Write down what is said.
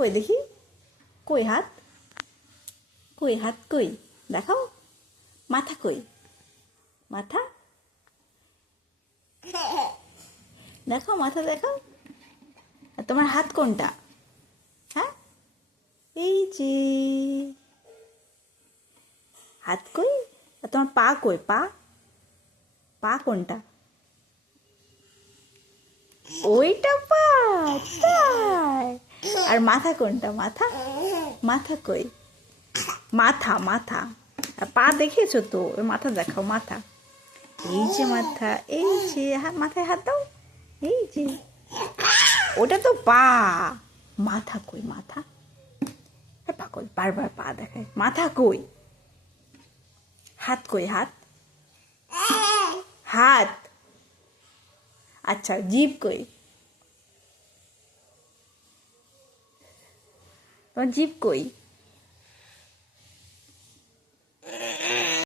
কই দেখি, কই হাত, কই হাত, কই দেখাও। মাথা কই, মাথা দেখাও, মাথা দেখাও। আর তোমার হাত কোনটা? হ্যাঁ, এই যে হাত কই। আর তোমার পা কই, পা, পা কোনটা? ওইটা পা, তাই। আর মাথা কোনটা, মাথা, মাথা কই? মাথা, মাথা। আর পা দেখেছো তো, ওই মাথা দেখাও, মাথা। এই যে মাথা, এই যে মাথায় হাত দাও, এই যে, ওটা তো পা। মাথা কই, মাথা? পা কই, বারবার পা দেখায়, মাথা কই? হাত কই, হাত, হাত। আচ্ছা, জিভ কই? তোমার জিভ কই?